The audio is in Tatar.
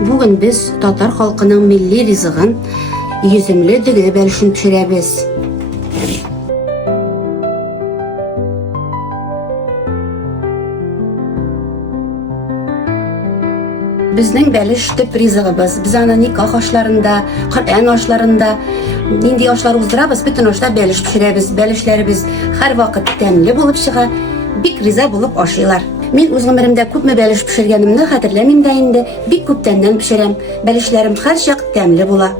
Бүген без татар халкының милли ризыгын йөземле дөге бәлешен пешерәбез. Безнең бәлеш төп ризыгыбыз. Без аны никах ашларында, Коръән ашларында, нинди ашлар уздырабыз, бөтен ашта бәлеш пешерәбез. Бәлешләребез һәр вакыт тәмле булып чыга, бик риза булып ашыйлар. Мин үз гомеремдә күпме бәлеш пешергәнемне хәтерләмим дә инде, бик күптәннән пешерәм. Бәлешләрем һәр чак тәмле була.